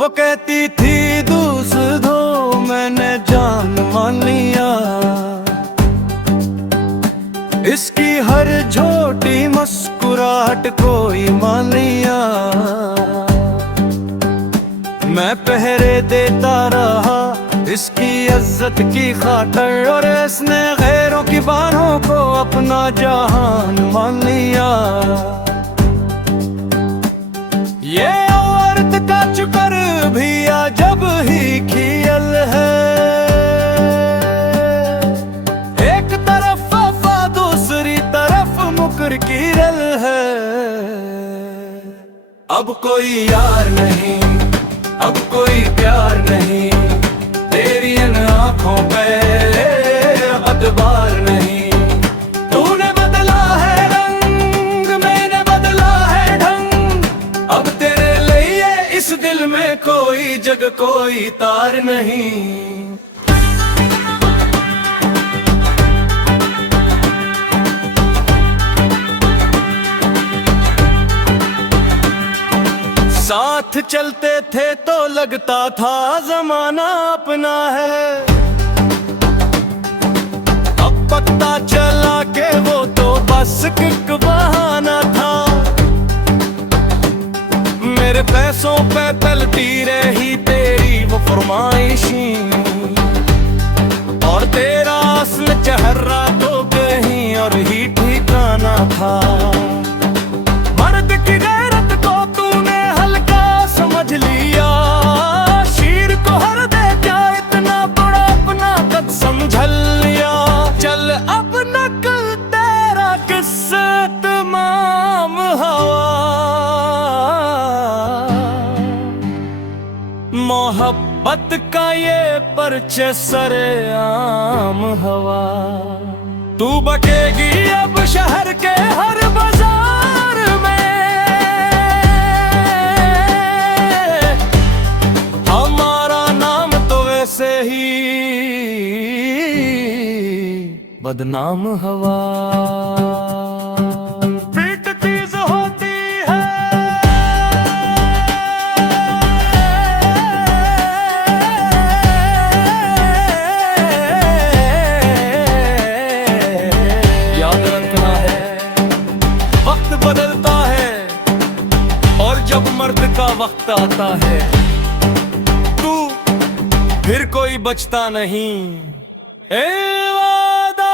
वो कहती थी दूस दो, मैंने जान मान लिया। इसकी हर छोटी मुस्कुराहट कोई मान लिया। मैं पहरे देता रहा इसकी इज्जत की खातर, और इसने गैरों की बाहों को अपना जहान मान लिया। ये औरत का चुकर भी अजब ही खेल है। एक तरफ वफा दूसरी तरफ मुकर की रल है। अब कोई यार नहीं, अब कोई प्यार नहीं, तेरी इन आँखों पे अतबार नहीं। तूने बदला है रंग, मैंने बदला है ढंग, अब तेरे लिए इस दिल में कोई जग कोई तार नहीं। साथ चलते थे तो लगता था जमाना अपना है। अब पता चला के वो तो बस एक बहाना था। मेरे पैसों पे पलटी रही तेरी वो फरमाइशी, और तेरा असल चेहरा तो कहीं और ही ठिकाना था। मर्द की गैरत को तूने हल्का समझ लिया। शीर को हर दे क्या इतना बड़ा अपना कद समझ लिया। चल अब नकल तेरा किस्सा तमाम हवा। मोहब्बत का ये परचे सरेआम हवा। तू बकेगी अब शहर के हर बाजार में। हमारा नाम तो वैसे ही बदनाम हवा। बदलता है और जब मर्द का वक्त आता है तू फिर कोई बचता नहीं। ए वादा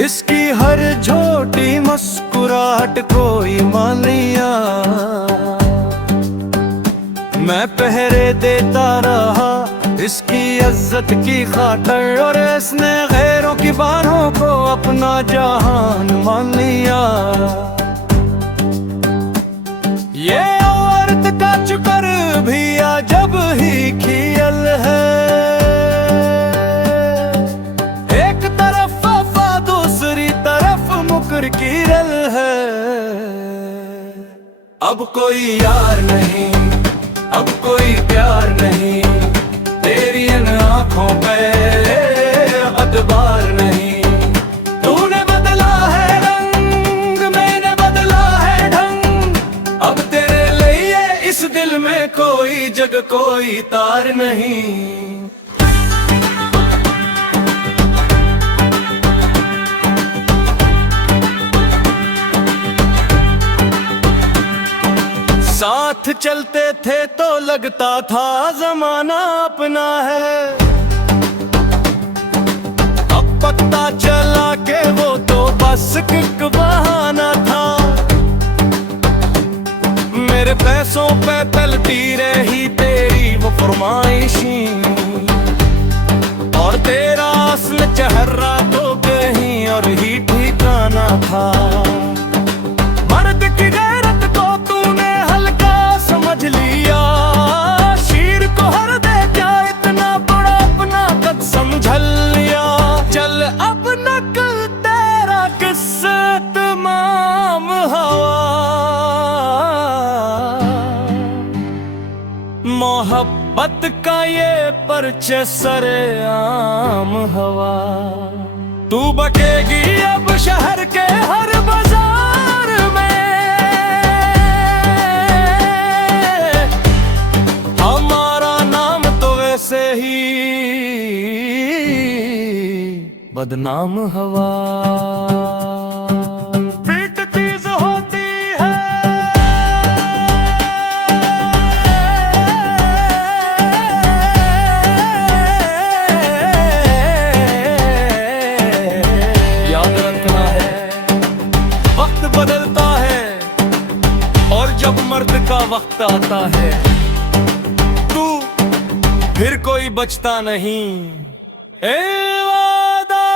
इसकी हर छोटी मुस्कुराहट कोई मान लिया। मैं पहरे देता रहा इसकी इज्जत की खातर, और इसने गैरों की बाहों को अपना जहान मान लिया। ये औरत का चुकर भी अजब ही खेल है। की रल है। अब कोई यार नहीं, अब कोई प्यार नहीं, तेरी इन आँखों पे अतबार नहीं। तूने बदला है रंग, मैंने बदला है ढंग, अब तेरे लिए इस दिल में कोई जग कोई तार नहीं। साथ चलते थे तो लगता था जमाना अपना है। अब पता चला के वो तो बस एक बहाना था। मेरे पैसों पे पलटी रही तेरी वो फरमाइशी, और तेरा असल चेहरा तो कहीं और ही ठिकाना था। मर्द की गैरत को तूने हल्का समझ लिया। शीर को हर दे क्या इतना बड़ा अपना कद समझ लिया। मोहब्बत का ये परचे सरेआम हवा, तू बकेगी अब शहर के हर बाजार में। हमारा नाम तो वैसे ही बदनाम हवा। बदलता है और जब मर्द का वक्त आता है, तू फिर कोई बचता नहीं। ए वादा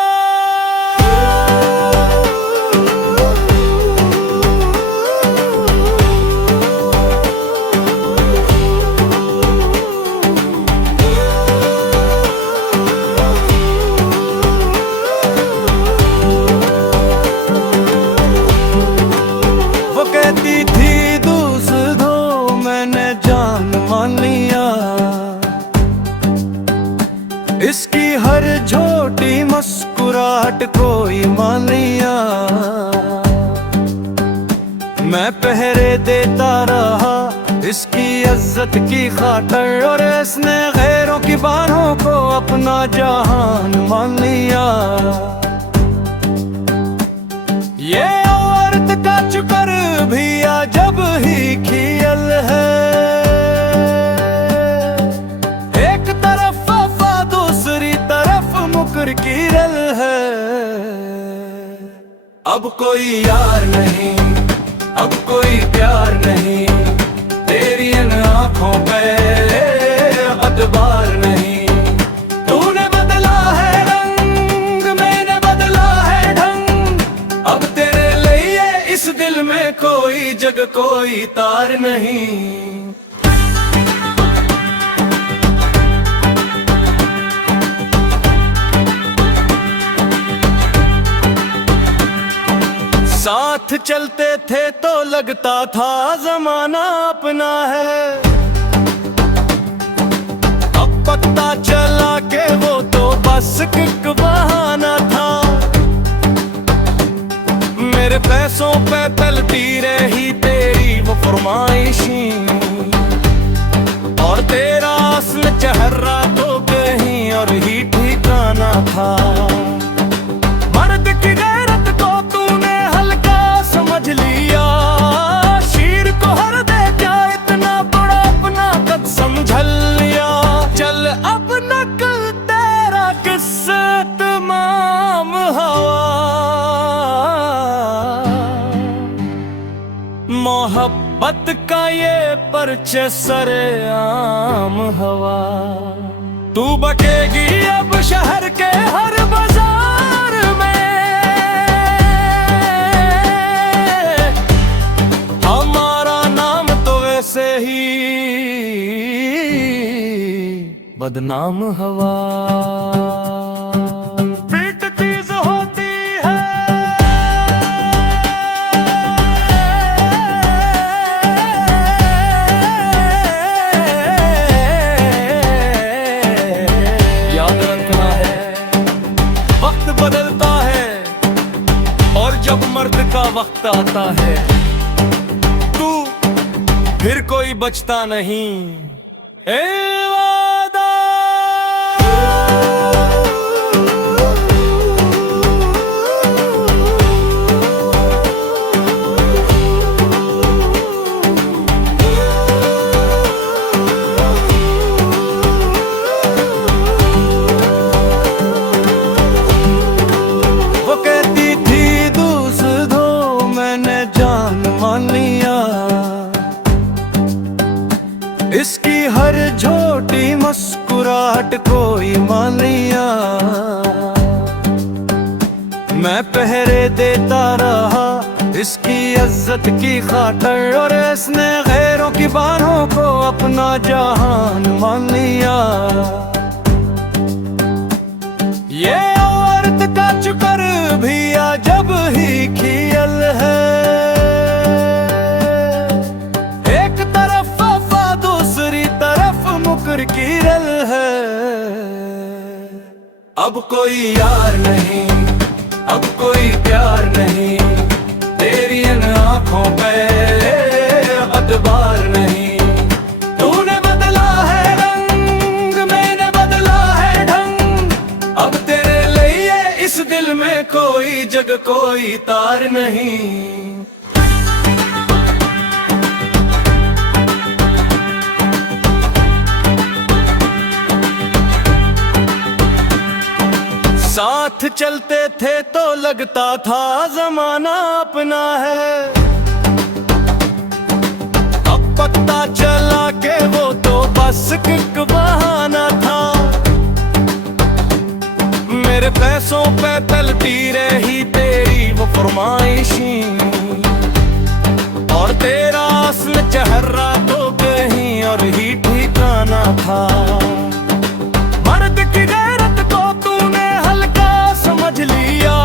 थी दूस दो, मैंने जान मान लिया। इसकी हर छोटी मुस्कुराहट कोई मान लिया। मैं पहरे देता रहा इसकी इज्जत की खातिर, और इसने गैरों की बाहों को अपना जहान मान लिया। ये औरत का चुकर भी जब ही खियल है, एक तरफ वफा दूसरी तरफ मुकर की रल है। अब कोई यार नहीं, अब कोई प्यार नहीं, तेरी इन आँखों पे अतबार नहीं। तूने बदला है रंग, मैंने बदला है ढंग, अब तेरे लिए इस दिल में कोई जग कोई तार नहीं। साथ चलते थे तो लगता था जमाना अपना है, अब पता चला के वो तो बस एक बहाना था। मेरे पैसों पे पलती रही तेरी वो फरमाइशी, और तेरा असल चेहरा तो कहीं और ही ठिकाना था। मर्द की गैरत को तूने हल्का समझ लिया, शीर को हर दे क्या इतना बड़ा अपना कद समझ लिया। चल अब नकल तेरा किस्सा तमाम हवा, मोहब्बत का ये परचे सरेआम हवा, तू बकेगी अब शहर के हर बाजार में। हमारा नाम तो वैसे ही बदनाम हवा। बदलता है और जब मर्द का वक्त आता है, तू फिर कोई बचता नहीं। ए वादा इसकी हर छोटी मुस्कुराहट कोई मान लिया। मैं पहरे देता रहा इसकी इज्जत की खातिर, और इसने गैरों की बाहों को अपना जहान मान लिया। ये औरत का चुकर भी जब ही खियल है, एक तरफ वफा दूसरी तरफ फिक्र की रल है। अब कोई यार नहीं, अब कोई प्यार नहीं, तेरी इन आँखों पे अतबार नहीं। तूने बदला है रंग, मैंने बदला है ढंग, अब तेरे लिए इस दिल में कोई जग कोई तार नहीं। साथ चलते थे तो लगता था जमाना अपना है, अब पता चला के वो तो बस एक बहाना था। मेरे पैसों पे पलती रही तेरी वो फरमाइशी, और तेरा असल चेहरा तो कहीं और ही ठिकाना था। मर्द की गैरत को तूने हल्का समझ लिया,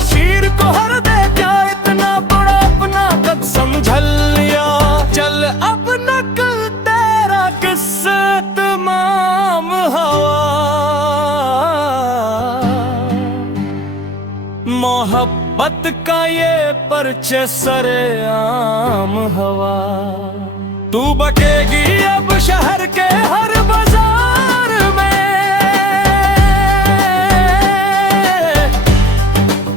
शीर को हर दे क्या इतना बड़ा अपना कद समझ लिया। चल अब नकल तेरा किस्सा तमाम हवा, मोहब्बत का ये परचे सरेआम हवा। तू बकेगी अब शहर के हर बाजार में,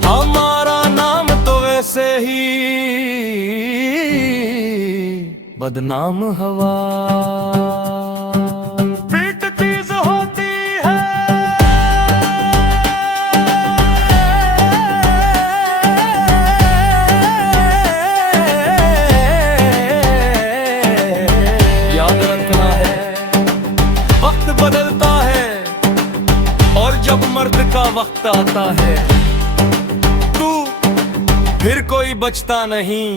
हमारा नाम तो वैसे ही बदनाम हवा। पीट चीज होती है, याद रखना है वक्त बदलता है, और जब मर्द का वक्त आता है तू फिर कोई बचता नहीं।